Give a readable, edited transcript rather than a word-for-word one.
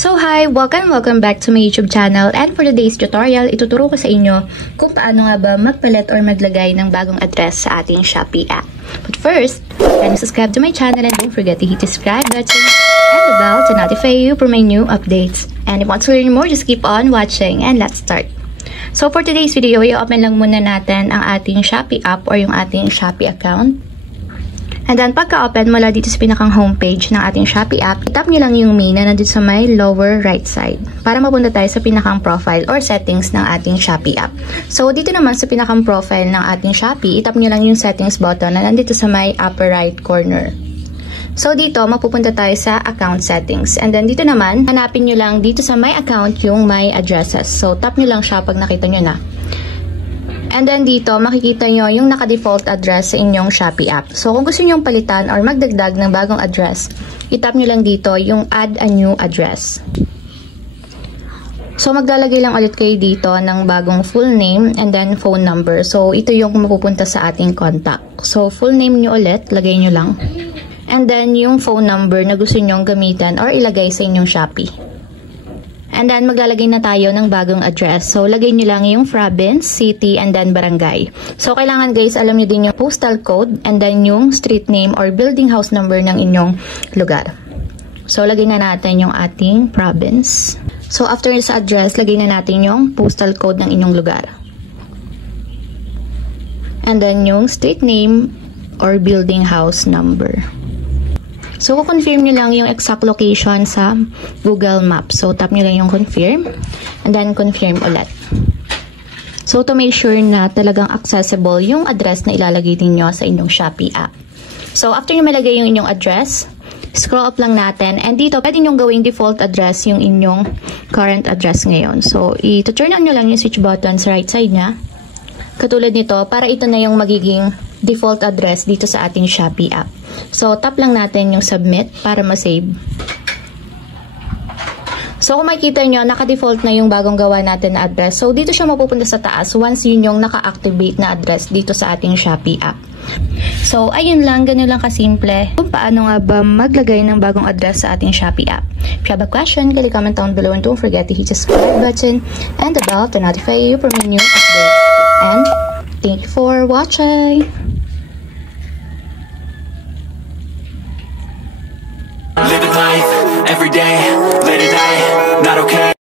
So hi! Welcome back to my YouTube channel, and for today's tutorial, ituturo ko sa inyo kung paano nga ba magpalit or maglagay ng bagong address sa ating Shopee app. But first, kindly subscribe to my channel and don't forget to hit the subscribe button and the bell to notify you for my new updates. And if you want to learn more, just keep on watching and let's start. So for today's video, i-open lang muna natin ang ating Shopee app or yung ating Shopee account. And then, pagka-open mula dito sa pinakang homepage ng ating Shopee app, itap nyo lang yung main na nandito sa may lower right side para mapunta tayo sa pinakang profile or settings ng ating Shopee app. So, dito naman sa pinakang profile ng ating Shopee, itap nyo lang yung settings button na nandito sa may upper right corner. So, dito, mapupunta tayo sa account settings. And then, dito naman, hanapin nyo lang dito sa my account yung my addresses. So, tap nyo lang siya pag nakita nyo na. And then dito, makikita nyo yung naka-default address sa inyong Shopee app. So, kung gusto nyo palitan or magdagdag ng bagong address, itap nyo lang dito yung add a new address. So, maglalagay lang ulit kayo dito ng bagong full name and then phone number. So, ito yung mapupunta sa ating contact. So, full name nyo ulit, lagay nyo lang. And then, yung phone number na gusto nyong gamitan or ilagay sa inyong Shopee. And then, maglalagay na tayo ng bagong address. So, lagay nyo lang yung province, city, and then barangay. So, kailangan guys, alam nyo din yung postal code and then yung street name or building house number ng inyong lugar. So, lagay na natin yung ating province. So, after sa address, lagay na natin yung postal code ng inyong lugar. And then, yung street name or building house number. So, confirm nyo lang yung exact location sa Google Maps. So, tap nyo lang yung confirm. And then, confirm ulit. So, to make sure na talagang accessible yung address na ilalagay ninyo sa inyong Shopee app. So, after nyo malagay yung inyong address, scroll up lang natin. And dito, pwede nyo gawing default address yung inyong current address ngayon. So, i-turn on nyo lang yung switch button sa right side nya. Katulad nito, para ito na yung magiging default address dito sa ating Shopee app. So, tap lang natin yung submit para ma-save. So, kung makikita nyo, naka-default na yung bagong gawa natin na address. So, dito siya mapupunta sa taas once yun yung naka-activate na address dito sa ating Shopee app. So, ayun lang, ganun lang kasimple kung paano nga ba maglagay ng bagong address sa ating Shopee app. If you have a question, kindly comment down below and don't forget to hit the subscribe button and the bell to notify you for my new update. And thank you for watching! Living life, every day, late at night, not okay.